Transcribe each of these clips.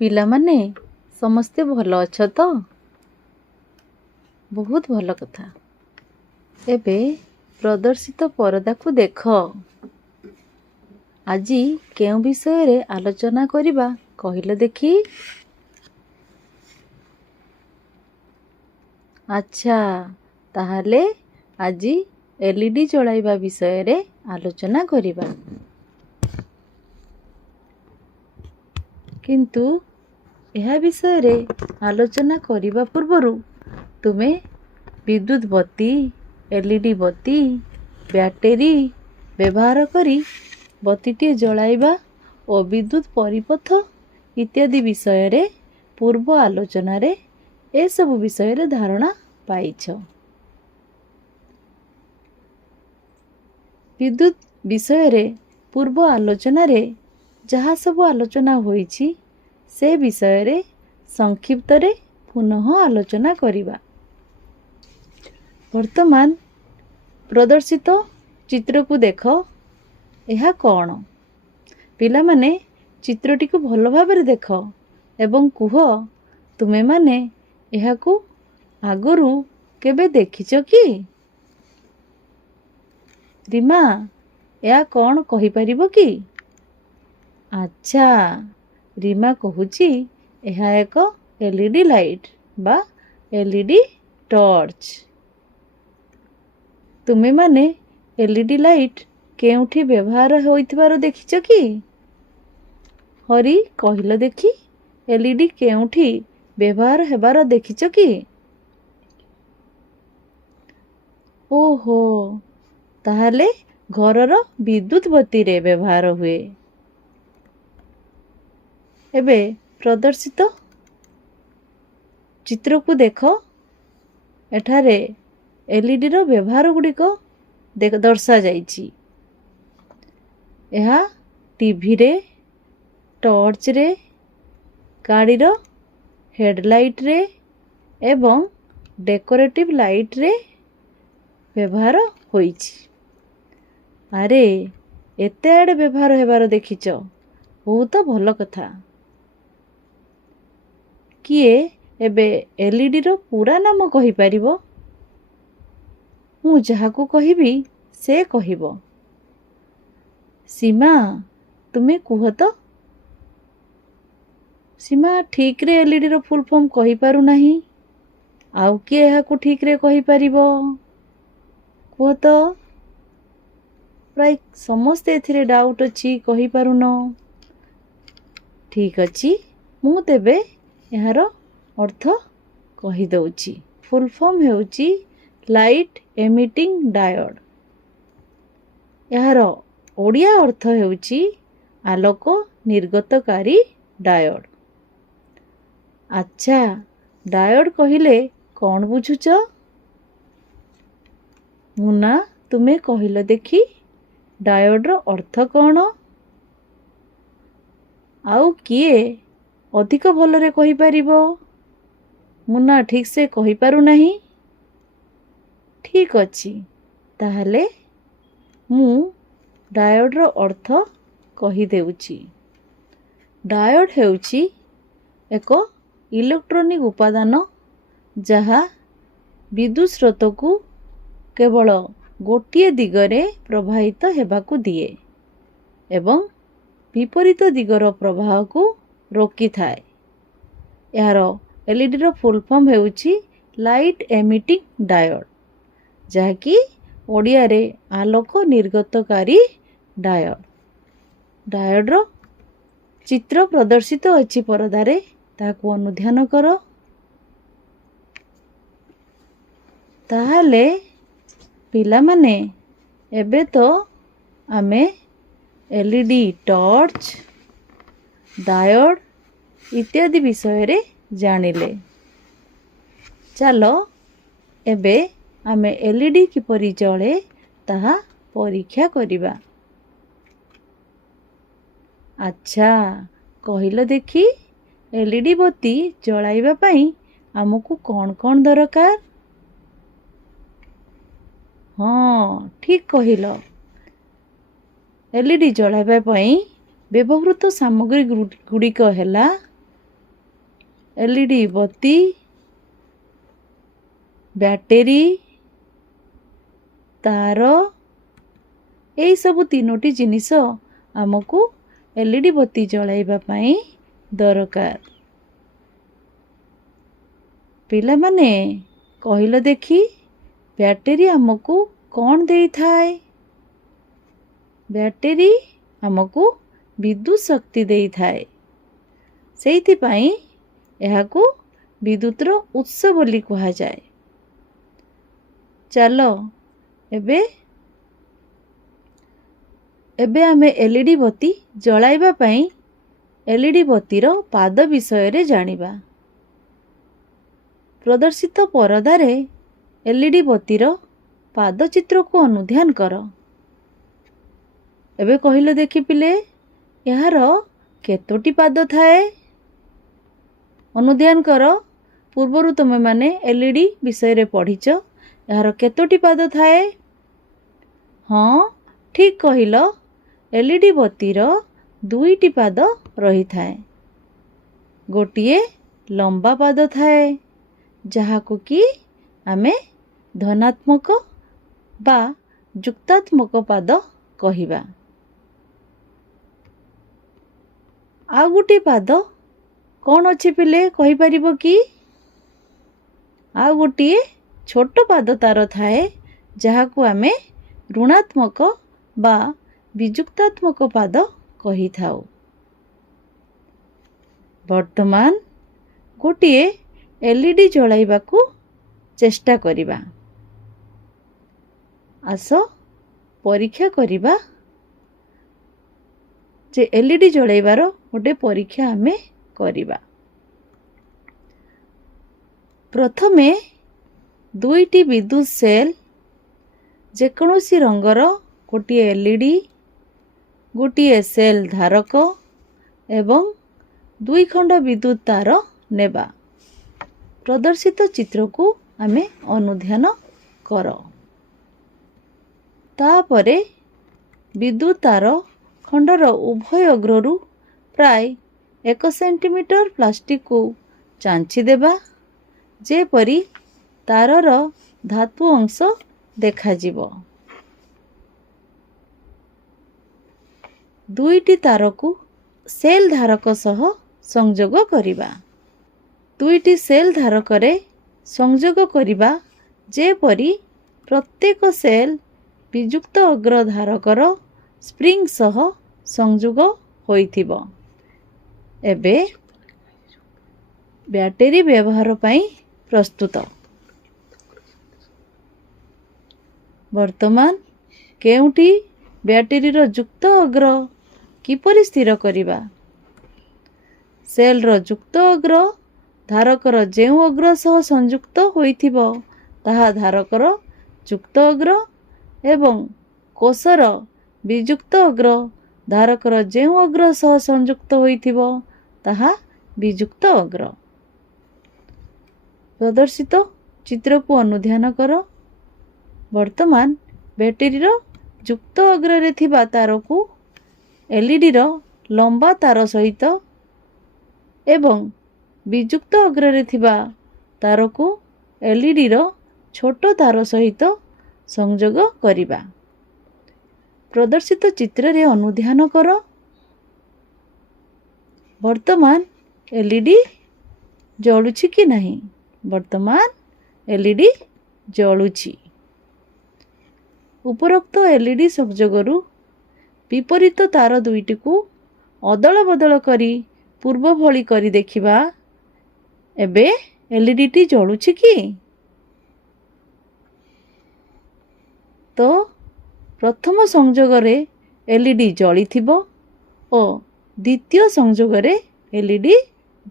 ପିଲାମାନେ ସମସ୍ତେ ଭଲ ଅଛ ତ? ବହୁତ ଭଲ କଥା। ଏବେ ପ୍ରଦର୍ଶିତ ପରଦାକୁ ଦେଖ। ଆଜି କେଉଁ ବିଷୟରେ ଆଲୋଚନା କରିବା କହିଲ ଦେଖି? ଆଚ୍ଛା, ତାହେଲେ ଆଜି LED ଜଳାଇବା ବିଷୟରେ ଆଲୋଚନା କରିବା। କିନ୍ତୁ ଏହା ବିଷୟରେ ଆଲୋଚନା କରିବା ପୂର୍ବରୁ ତୁମେ ବିଦ୍ୟୁତ୍ ବତୀ, LED ବତୀ, ବ୍ୟାଟେରୀ ବ୍ୟବହାର କରି ବତୀଟିଏ ଜଳାଇବା ଓ ବିଦ୍ୟୁତ୍ ପରିପଥ ଇତ୍ୟାଦି ବିଷୟରେ ପୂର୍ବ ଆଲୋଚନାରେ ଏସବୁ ବିଷୟରେ ଧାରଣା ପାଇଛ। ବିଦ୍ୟୁତ୍ ବିଷୟରେ ପୂର୍ବ ଆଲୋଚନାରେ ଯାହା ସବୁ ଆଲୋଚନା ହୋଇଛି ସେ ବିଷୟରେ ସଂକ୍ଷିପ୍ତରେ ପୁନଃ ଆଲୋଚନା କରିବା। ବର୍ତ୍ତମାନ ପ୍ରଦର୍ଶିତ ଚିତ୍ରକୁ ଦେଖ। ଏହା କ'ଣ? ପିଲାମାନେ ଚିତ୍ରଟିକୁ ଭଲ ଭାବରେ ଦେଖ ଏବଂ କୁହ ତୁମେମାନେ ଏହାକୁ ଆଗରୁ କେବେ ଦେଖିଛ କି? ରିମା, ଏହା କ'ଣ କହିପାରିବ କି? ଆଚ୍ଛା, ରିମା କହୁଛି ଏହା ଏକ LED ଲାଇଟ୍ ବା LED ଟର୍ଚ୍ଚ। ତୁମେମାନେ LED ଲାଇଟ୍ କେଉଁଠି ବ୍ୟବହାର ହୋଇଥିବାର ଦେଖିଛ କି? ହରି, କହିଲ ଦେଖି, LED କେଉଁଠି ବ୍ୟବହାର ହେବାର ଦେଖିଛ କି? ଓହୋ, ତାହେଲେ ଘରର ବିଦ୍ୟୁତ୍ ବତୀରେ ବ୍ୟବହାର ହୁଏ। ଏବେ ପ୍ରଦର୍ଶିତ ଚିତ୍ରକୁ ଦେଖ। ଏଠାରେ LEDର ବ୍ୟବହାର ଗୁଡ଼ିକ ଦର୍ଶାଯାଇଛି। ଏହା ଟିଭିରେ, ଟର୍ଚ୍ଚରେ, ଗାଡ଼ିର ହେଡ଼ଲାଇଟ୍ରେ ଏବଂ ଡେକୋରେଟିଭ୍ ଲାଇଟ୍ରେ ବ୍ୟବହାର ହୋଇଛି। ଆରେ, ଏତେ ଆଡ଼େ ବ୍ୟବହାର ହେବାର ଦେଖିଛ, ବହୁତ ଭଲ କଥା। କିଏ ଏବେ LEDର ପୂରା ନାମ କହିପାରିବ? ମୁଁ ଯାହାକୁ କହିବି ସେ କହିବ। ସୀମା, ତୁମେ କୁହ ତ। ସୀମା ଠିକ୍ରେ LEDର ଫୁଲ୍ ଫର୍ମ କହିପାରୁନାହିଁ। ଆଉ କିଏ ଏହାକୁ ଠିକ୍ରେ କହିପାରିବ? କୁହ ତ। ପ୍ରାୟ ସମସ୍ତେ ଏଥିରେ ଡାଉଟ୍ ଅଛି, କହିପାରୁନ। ଠିକ୍ ଅଛି, ମୁଁ ତେବେ ଏହାର ଅର୍ଥ କହିଦେଉଛି। ଫୁଲ୍ ଫର୍ମ ହେଉଛି ଲାଇଟ୍ ଏମିଟିଂ ଡାୟୋଡ୍। ଏହାର ଓଡ଼ିଆ ଅର୍ଥ ହେଉଛି ଆଲୋକ ନିର୍ଗତକାରୀ ଡାୟୋଡ୍। ଆଚ୍ଛା, ଡାୟୋଡ୍ କହିଲେ କ'ଣ ବୁଝୁଛ? ମୁନା, ତୁମେ କହିଲ ଦେଖି, ଡାୟୋଡ୍ର ଅର୍ଥ କ'ଣ? ଆଉ କିଏ ଅଧିକ ଭଲରେ କହିପାରିବ? ମୁନା ଠିକ୍ସେ କହିପାରୁନାହିଁ। ଠିକ୍ ଅଛି, ତାହେଲେ ମୁଁ ଡାୟୋଡ୍ର ଅର୍ଥ କହିଦେଉଛି। ଡାୟୋଡ୍ ହେଉଛି ଏକ ଇଲେକ୍ଟ୍ରୋନିକ୍ ଉପାଦାନ ଯାହା ବିଦ୍ୟୁତ୍ ସ୍ରୋତକୁ କେବଳ ଗୋଟିଏ ଦିଗରେ ପ୍ରବାହିତ ହେବାକୁ ଦିଏ ଏବଂ ବିପରୀତ ଦିଗର ପ୍ରବାହକୁ ରୋକିଥାଏ। ଏହାର LEDର ଫୁଲ୍ ଫର୍ମ ହେଉଛି ଲାଇଟ୍ ଏମିଟିଂ ଡାୟୋଡ୍, ଯାହାକି ଓଡ଼ିଆରେ ଆଲୋକ ନିର୍ଗତକାରୀ ଡାୟୋଡ୍। ଡାୟୋଡ୍ର ଚିତ୍ର ପ୍ରଦର୍ଶିତ ଅଛି ପରଦାରେ, ତାହାକୁ ଅନୁଧ୍ୟାନ କର। ତାହେଲେ ପିଲାମାନେ, ଏବେ ତ ଆମେ LED ଟର୍ଚ୍ଚ, ଡାୟୋଡ୍ ଇତ୍ୟାଦି ବିଷୟରେ ଜାଣିଲେ। ଚାଲ ଏବେ ଆମେ LED କିପରି ଜଳେ ତାହା ପରୀକ୍ଷା କରିବା। ଆଚ୍ଛା, କହିଲ ଦେଖି, LED ବତୀ ଜଳାଇବା ପାଇଁ ଆମକୁ କ'ଣ କ'ଣ ଦରକାର? ହଁ, ଠିକ୍ କହିଲ। LED ଜଳାଇବା ପାଇଁ ବ୍ୟବହୃତ ସାମଗ୍ରୀ ଗୁଡ଼ିକ ହେଲା एलईडी बत्ती, बैटेरी, तार यही सब तीनोटी जिनिस आमको एलईडी बत्ती जलाइबा पई दरकार। पिला माने कहिलो देखी बैटेरी आमको कौन देई थाए? बैटेरी आमको विद्युत शक्ति देई थाए। सेहिति पई एहाकू विद्युतर उत्स बोली कहा जाए। चलो एबे आमे एलईडी बत्ती जलाइबा पई एलईडी बत्तीर पाद विषय रे जानिबा। प्रदर्शित परदारे एलईडी बत्तीर पाद चित्र को अनुध्यान कर। एबे कहिलो देखि पिले यार केतोटी पाद थाए? अनुध्यान कर। पूर्वरु तुमे माने एलईडी विषय रे पढ़िच। यार केतोटी पाद थाए? हाँ ठीक कहिलो। एलईडी बत्तीर दुईटी पाद रही थाए। गोटिए लंबा पाद थाए जहाकु कि आमे धनात्मक बा जुक्तात्मक पाद कहिबा। आ गोटे पाद कौन अच्छे पिले कहि परिबो कि? आ गोटे छोट पाद तार थाए जहाकु आमे ऋणात्मक बा विजुक्तात्मक पाद कहि थाउ। वर्तमान गोटे एलईडी जलाइबाकू चेष्टा करिबा। आस परीक्षा करिबा जे एलईडी जलाइबार गोटे परीक्षा आमे करिबा। प्रथमे दुईटी विद्युत सेल जेकोसी रंगर गोटे एलईडी, गोटे सेल धारक एवं दुई खंड विद्युत तार नेबा। प्रदर्शित चित्र को आमे अनुध्यान कर। तापरे विद्युत तार खंडर उभय अग्ररु प्राय 1 सेंटीमीटर प्लास्टिक को चांची देबा जेपरी तारर धातु अंश देखा जिवो। दुईटी तार को सेल धारक सह संयोग करिबा। दुईटी सेल धारक रे संयोग करिबा जेपरी प्रत्येक सेल विजुक्त अग्र धारकर स्प्रिंग सह संयोग होइथिबो। एबे बैटेरी व्यवहार पई प्रस्तुत। वर्तमान केउटी बैटेरीर जुक्त अग्र किपरि स्थिर करिबा? सेल रो जुक्त अग्र धारकर जेउ अग्र सह संयुक्त होइथिबो ताहा धारकर जुक्त अग्र एवं कोषर विजुक्त अग्र धारकर जेउ अग्र सह संयुक्त होइथिबो ताहा विजुक्त अग्र। प्रदर्शित चित्र को अनुध्यान कर। वर्तमान बैटेरी रो जुक्त अग्र रे थिबा तार को एलईडी रो लंबा तार सहित एवं विजुक्त अग्र रे थिबा तार को एलईडी रो छोट तार सहित संयोग करिबा। प्रदर्शित चित्र रे अनुध्यान कर। वर्तमान एलईडी जळुछि कि नहीं? वर्तमान एलईडी जळुछि। उपरोक्त एलईडी संयोगरु विपरीत तार दुईटी को अदल बदल करी पूर्व भली करी देखिबा। एबे एलईडी टी जळुछि कि? तो प्रथम संयोग रे एलईडी जळी थिबो ओ द्वितीय संयोग रे एलईडी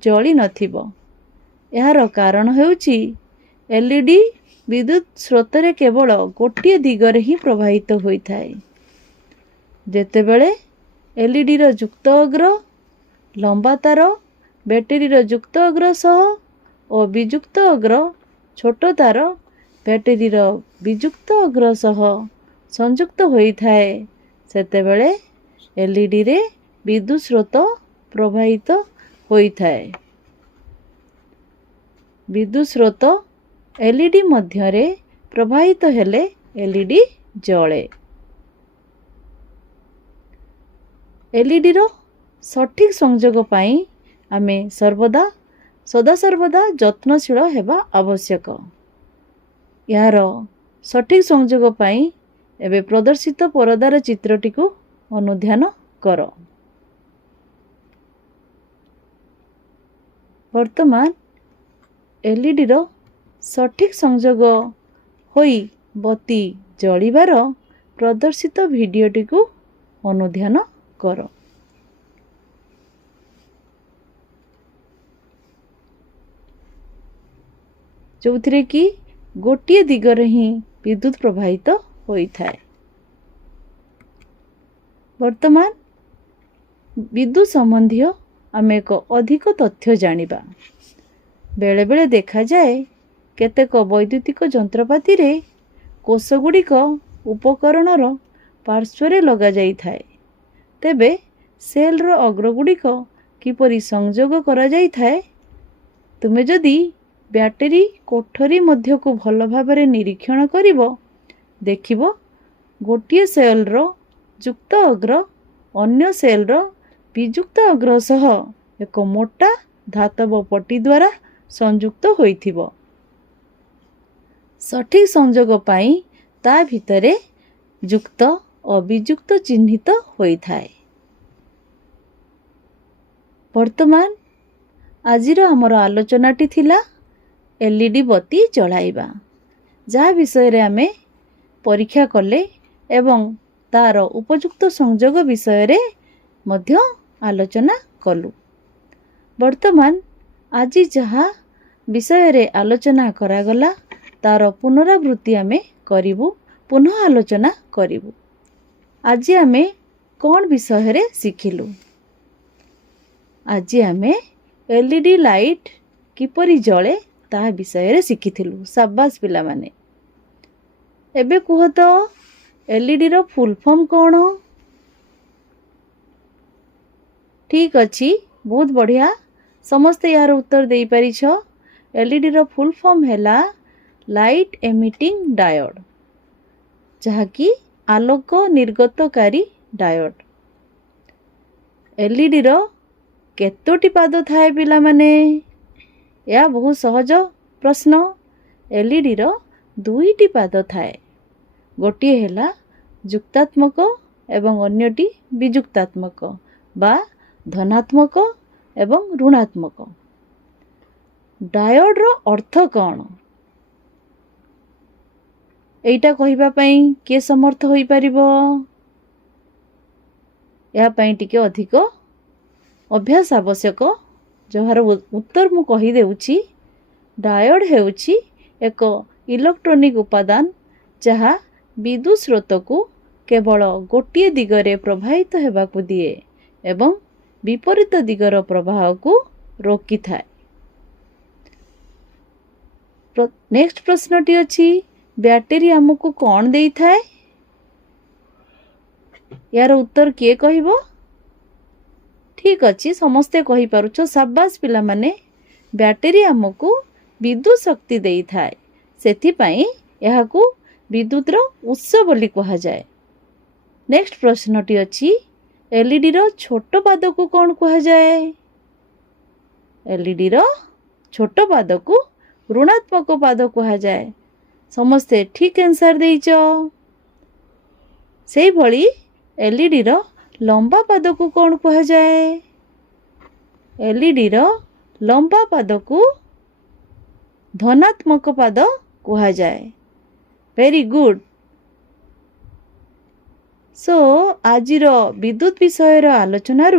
जळी नथिबो। यार कारण हेउछि एलईडी विद्युत स्रोत रे केवल गोटिए दिगरे ही प्रवाहित होइथाय। जेतेबेले एलईडी रो जुक्त अग्र लंबा तार बैटेरी रो जुक्त अग्र सह और विजुक्त अग्र छोट तार बैटेरी रो विजुक्त अग्र सह संयुक्त होइथाय सेतेबेले एलईडी रे विद्युत स्रोत प्रवाहित होइथाय। विद्युत स्रोत एलईडी मध्यरे प्रवाहित हेले एलईडी जळे। एलईडी रो सठिक संयोग पाई आमे सदासर्वदा यत्नशील हेबा आवश्यक। यार सठिक संयोग पाई एबे प्रदर्शित परदार चित्रटी को अनुध्यान कर। वर्तमान एलईडी रो सठिक संयोग होई बत्ती जलिबार प्रदर्शित भिडियोटी को अनुध्यान कर। जो थिरे कि गोटिए दिगरे ही विद्युत प्रवाहित होइथाए। वर्तमान विद्युत संबंधी आम एक अधिक तथ्य जानिबा। बेले बेले देखा जाए केतेक वैद्युतिक जंत्रपाति रे कोषगुड़िक उपकरणर पार्श्वरे लगा जाई थाए। तेबे सेल रो अग्रगुड़िक किपरि संयोग करा जाई थाए। तुमे जदि बैटेरी कोठरी मध्य को भल भाबरे निरीक्षण करिवो देखिवो गोटिए सेल रो युक्त अग्र अन्य सेल रो वियुक्त अग्र सह एक मोटा धातव पट्टी द्वारा संयुक्त होइथिबो। सठिक संयोग पाई ता भितरे युक्त अवियुक्त चिन्हित होइथाए। वर्तमान आजिर हमर आलोचनाटी थिला एलईडी बत्ती जलाइबा, जहा विषय रे आमे परीक्षा कले एवं तार उपयुक्त संयोग विषय रे मध्य आलोचना कलु। वर्तमान आज जहा विषय रे आलोचना करागला तार पुनरावृत्ति आमे करिबु, पुनः आलोचना करिबु। आज आमे कौन विषय रे सिखिलु? आज आमे एलईडी लाइट किपरि जळे ता विषय रे शिखिथिलु। शाबाश पिला माने। एबे कुह तो एलईडी रो फुल फॉर्म कौन? ठीक अच्छी, बहुत बढ़िया, समस्ते यार उत्तर दे पारिछ। एलईडी रो फुल फॉर्म हैला लाइट एमिटिंग डायोड, जहाँकि आलोक निर्गतकारी डायोड। एलईडी रो केतोटी पाद थाए पिला माने? या बहुत सहज प्रश्न। एलईडी रो दुईटी पाद थाए, गोटे हैला युक्तात्मक एवं अन्यटी वियुक्तात्मक बा धनात्मक एवं ऋणात्मक। डायोड रो अर्थ कौन? एटा कहिबा पई के समर्थ होई परिबो? या पई टिके अधिक अभ्यास आवश्यक। जहार उत्तर मु कहि देउछि। डायोड हेउछि एक इलेक्ट्रॉनिक उपादान जहा विद्युत स्रोत को केवल गोटिए दिगरे प्रवाहित हेबाकु दिए एवं विपरीत दिगर प्रवाह को रोकी थाए। नेक्स्ट प्रश्नटी अछि, बैटेरी हमको कौन देई थाए? यार उत्तर किए कहिबो? ठीक अच्छी, समस्ते कहि पारुछ। शाबाश पिला माने। बैटेरी हमको विद्युत शक्ति देई थाए, सेथि पई एहाकू विद्युत रो उत्स बोली कहा जाए। नेक्स्ट प्रश्नटी अछि, एलईडी रो छोट पाद को कौन कहा जाए? एलईडी रो छोट पाद को ऋणात्मक पाद कहा जाए। समस्ते ठीक आंसर देइछ। सेही भली एलईडी रो लंबा पाद को कौन कहा जाए? एलईडी रो लंबा पाद को धनात्मक पाद कहा जाए। Very good. सो आजिर विद्युत विषय आलोचना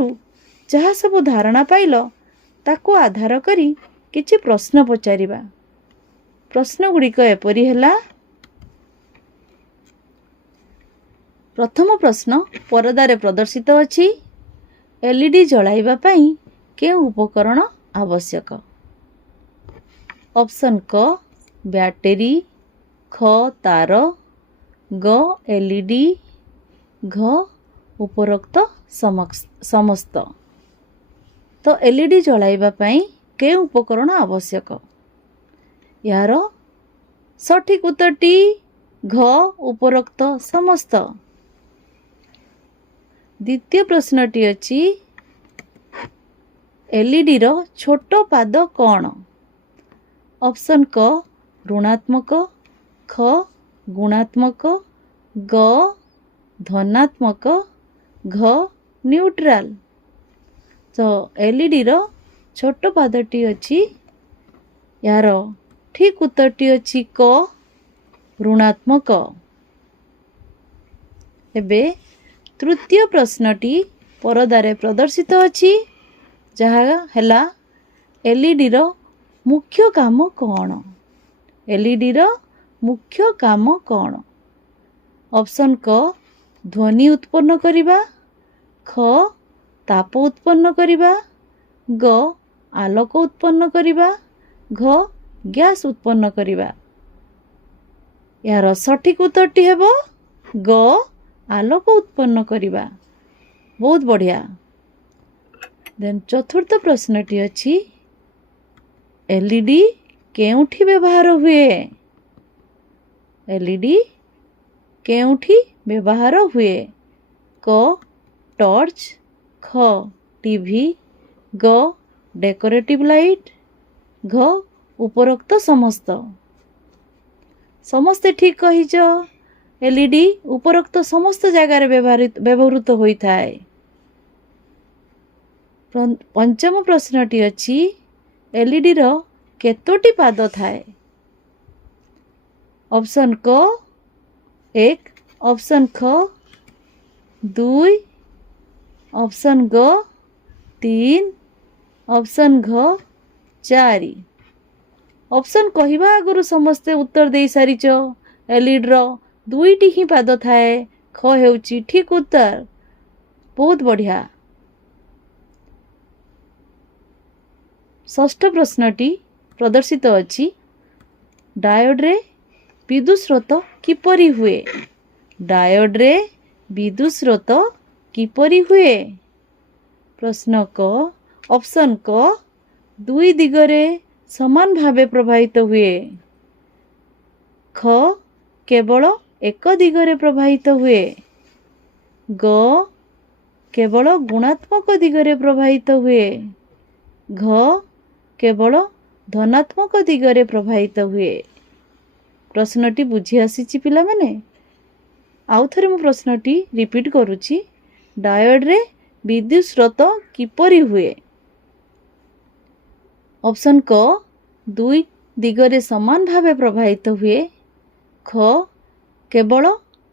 जहाँ सब धारणा पाइल ताको आधार करी किछि प्रश्न पचारिबा। प्रश्न गुड़िक एपरि हैला। प्रथम प्रश्न, परदारे प्रदर्शित अछि एलईडी जलाइबा पई के उपकरण आवश्यक? ऑप्शन क बैटेरी, ख तार, ग एलईडी, घ उपरोक्त समस्त। तो एलईडी जलाइबा पई के उपकरण आवश्यक? यार सठिक उत्तरटी घ उपरोक्त समस्त। द्वितीय प्रश्नटी अछि एलईडी रो छोट पाद कौन? ऑप्शन क ऋणात्मक, ख गुणात्मक, ग धनात्मक, घ न्यूट्रल। तो एलईडी रो छोट पादटी अछि यार ठीक उत्तरटी अछि क ऋणात्मक। एबे तृतीय प्रश्नटी परदारे प्रदर्शित अछि जहा हैला एलईडी रो मुख्य काम कौन? एलईडी रो मुख्य काम कौन? ऑप्शन क ध्वनि उत्पन्न करिबा, ख ताप उत्पन्न करिबा, ग आलोक उत्पन्न करिबा, घ गैस उत्पन्न करिबा। यार सठिक उत्तरटी हेबो ग आलोक उत्पन्न करिबा। बहुत बढ़िया। देन चतुर्थ प्रश्नटी अछि एलईडी केउठी व्यवहार हुए? एलईडी केउठी व्यवहार हुए? क टॉर्च, ख टीवी, ग डेकोरेटिव लाइट, घ उपरोक्त समस्त। समस्ते ठीक कहिच। एलईडी उपरोक्त समस्त जगार व्यवहृत होइथाय। पंचम प्रश्नटी अछि एलईडी रो केतोटी पाद थाए? ऑप्शन क 1, ऑप्शन ख 2, ऑप्शन ग 3, ऑप्शन घ 4। ऑप्शन कहिबा आगुरु समस्ते उत्तर दे सारिच। एलईडी रो दुईटी ही पाद थाए। ख हेउची ठीक उत्तर। बहुत बढ़िया। षष्ठ प्रश्नटी प्रदर्शित अछि डायोड रे विद्युत स्रोत किपरि हुए? डायोड रे विद्युत स्रोत किपरि हुए? प्रश्न क ऑप्शन क दुई दिगरे समान भावे प्रवाहित हुए, ख केवल एक दिगरे प्रवाहित हुए, ग केवल गुणात्मक दिगरे प्रवाहित हुए, घ केवल धनात्मक दिगरे प्रवाहित हुए। प्रश्नटी बुझी आसीची पिला माने? आउ थरे मु प्रश्नटी रिपीट करूची डायोड रे विद्युत स्रोत किपरि हुए? ऑप्शन क दुई दिगरे समान भावे प्रवाहित हुए, ख केवल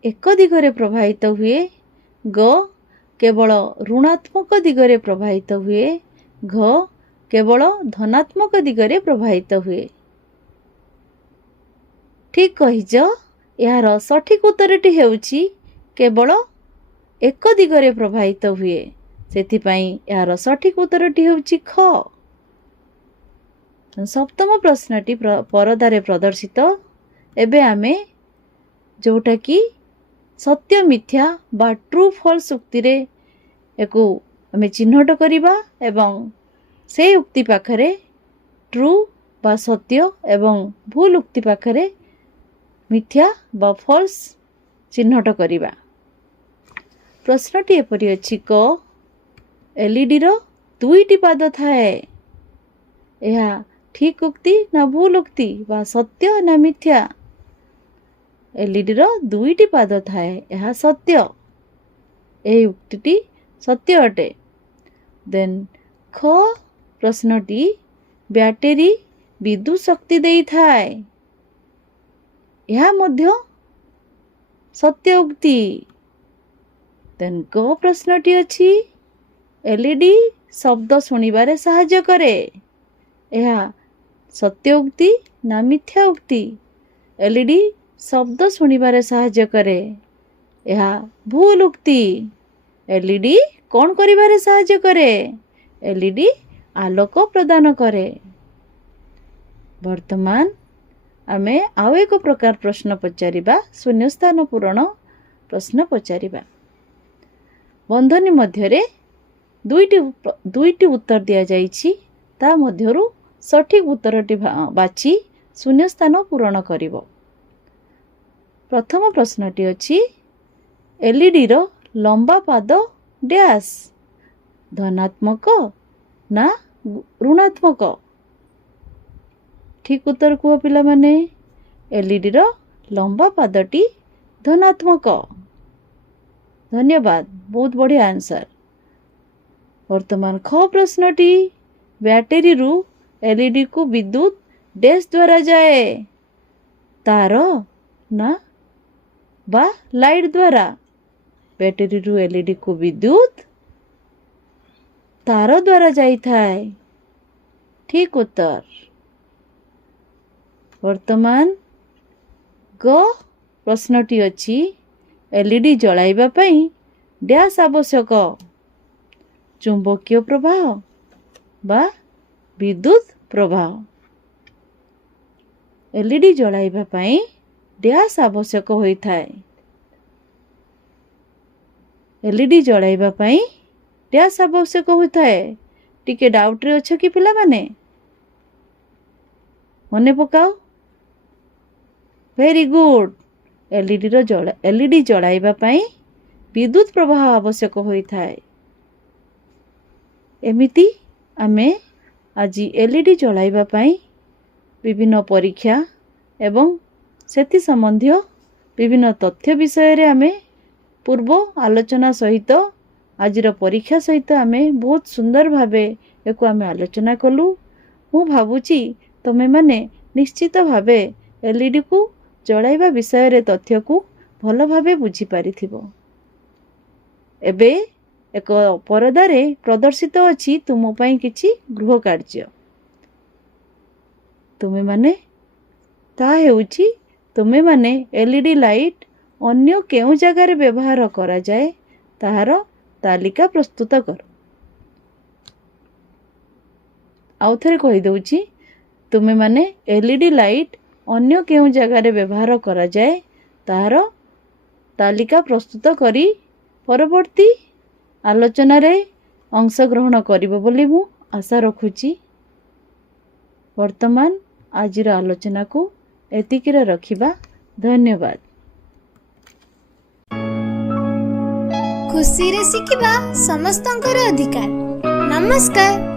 एक दिगरे प्रवाहित हुए, ग केवल ऋणात्मक दिगरे प्रवाहित हुए, घ केवल धनात्मक दिगरे प्रवाहित हुए। ठीक कहिच। यार सठिक उत्तरटी हेउची केवल एक दिगरे प्रवाहित हुए। सेथिपाई यार सठिक उत्तरटी हेउची ख। सप्तम प्रश्नटी परदारे प्रदर्शित। एबे आमे जोटा कि सत्य मिथ्या बा ट्रू फॉल्स उक्ति रे एको आमे चिन्हट करिबा एवं से उक्ति पाखरे ट्रू बा सत्य एवं भूल उक्ति पाखरे मिथ्या बा फॉल्स चिन्हट करिबा। प्रश्नटी एपरि अछि क एलईडी रो दुईटी पाद थाए। एहा ठीक उक्ति ना भूल उक्ति बा सत्य ना मिथ्या? एलईडी रो दुईटी पाद थाए। एहा सत्य। एही उक्तिटी सत्य अटे। देन ख प्रश्नटी बैटरी विद्युत शक्ति देई थाए। यह मध्य सत्य उक्ति। देन ग प्रश्नटी अछि एलईडी शब्द सुनिबारे सहाय्य करे। यह सत्य उक्ति ना मिथ्या उक्ति? एलईडी शब्द सुनिबारे सहाय्य करे। यह भूल उक्ति। एलईडी कौन करिबारे सहाय्य करे? एलईडी आलोक प्रदान करे। वर्तमान आमे आउ एक प्रकार प्रश्न पचारिबा। शून्यस्थान पूरण प्रश्न पचारिबा। बंधनी मध्यरे दुईटी उत्तर दिया जाइछि। ता मध्यरु सठिक उत्तरटी बाछि ଶୂନ୍ୟସ୍ଥାନ ପୂରଣ କରିବ। ପ୍ରଥମ ପ୍ରଶ୍ନଟି ଅଛି, ଏଲ୍ଇଡିର ଲମ୍ବା ପାଦ ଡ୍ୟାସ୍, ଧନାତ୍ମକ ନା ଋଣାତ୍ମକ? ଠିକ୍ ଉତ୍ତର କୁହ ପିଲାମାନେ। ଏଲ୍ଇଡିର ଲମ୍ବା ପାଦଟି ଧନାତ୍ମକ। ଧନ୍ୟବାଦ, ବହୁତ ବଢ଼ିଆ ଆନ୍ସର। ବର୍ତ୍ତମାନ ଖ ପ୍ରଶ୍ନଟି, ବ୍ୟାଟେରୀରୁ ଏଲ୍ଇଡିକୁ ବିଦ୍ୟୁତ ଡ୍ୟାସ୍ ଦ୍ୱାରା ଯାଏ, ତାର ନା ବା ଲାଇଟ୍ ଦ୍ୱାରା? ବ୍ୟାଟେରୀରୁ ଏଲ୍ଇଡିକୁ ବିଦ୍ୟୁତ ତାର ଦ୍ୱାରା ଯାଇଥାଏ। ଠିକ୍ ଉତ୍ତର। ବର୍ତ୍ତମାନ ଗ ପ୍ରଶ୍ନଟି ଅଛି, ଏଲ୍ଇଡି ଜଳାଇବା ପାଇଁ ଡ୍ୟାସ୍ ଆବଶ୍ୟକ, ଚୁମ୍ବକୀୟ ପ୍ରବାହ ବା ବିଦ୍ୟୁତ ପ୍ରବାହ? ଏଲ୍ଇଡି ଜଳାଇବା ପାଇଁ ଡ୍ୟାସ୍ ଆବଶ୍ୟକ ହୋଇଥାଏ। ଏଲ୍ଇଡି ଜଳାଇବା ପାଇଁ ଡ୍ୟାସ୍ ଆବଶ୍ୟକ ହୋଇଥାଏ। ଟିକେ ଡାଉଟ୍ରେ ଅଛ କି ପିଲାମାନେ? ମନେ ପକାଅ। Very good. ଏଲ୍ଇଡି ଜଳାଇବା ପାଇଁ ବିଦ୍ୟୁତ ପ୍ରବାହ ଆବଶ୍ୟକ ହୋଇଥାଏ। ଏମିତି ଆମେ ଆଜି ଏଲ୍ଇଡି ଜଳାଇବା ପାଇଁ ବିଭିନ୍ନ ପରୀକ୍ଷା ଏବଂ ସେଥି ସମ୍ବନ୍ଧୀୟ ବିଭିନ୍ନ ତଥ୍ୟ ବିଷୟରେ ଆମେ ପୂର୍ବ ଆଲୋଚନା ସହିତ ଆଜିର ପରୀକ୍ଷା ସହିତ ଆମେ ବହୁତ ସୁନ୍ଦର ଭାବେ ଏକୁ ଆମେ ଆଲୋଚନା କଲୁ। ମୁଁ ଭାବୁଛି ତୁମେମାନେ ନିଶ୍ଚିତ ଭାବେ ଏଲ୍ଇଡିକୁ ଜଳାଇବା ବିଷୟରେ ତଥ୍ୟକୁ ଭଲ ଭାବେ ବୁଝିପାରିଥିବ। ଏବେ ଏକ ପରଦାରେ ପ୍ରଦର୍ଶିତ ଅଛି ତୁମ ପାଇଁ କିଛି ଗୃହ କାର୍ଯ୍ୟ। ତାହା ହେଉଛି ତୁମେମାନେ ଏଲ୍ଇଡି ଲାଇଟ୍ ଅନ୍ୟ କେଉଁ ଜାଗାରେ ବ୍ୟବହାର କରାଯାଏ ତାହାର ତାଲିକା ପ୍ରସ୍ତୁତ କର। ଆଉ ଥରେ କହିଦେଉଛି, ତୁମେମାନେ ଏଲ୍ଇଡି ଲାଇଟ୍ ଅନ୍ୟ କେଉଁ ଜାଗାରେ ବ୍ୟବହାର କରାଯାଏ ତାହାର ତାଲିକା ପ୍ରସ୍ତୁତ କରି ପରବର୍ତ୍ତୀ ଆଲୋଚନାରେ ଅଂଶଗ୍ରହଣ କରିବ ବୋଲି ମୁଁ ଆଶା ରଖୁଛି। ବର୍ତ୍ତମାନ ଆଜିର ଆଲୋଚନାକୁ ଏତିକିରେ ରଖିବା। ଧନ୍ୟବାଦ। ଖୁସିରେ ଶିଖିବା ସମସ୍ତଙ୍କର ଅଧିକାର। ନମସ୍କାର।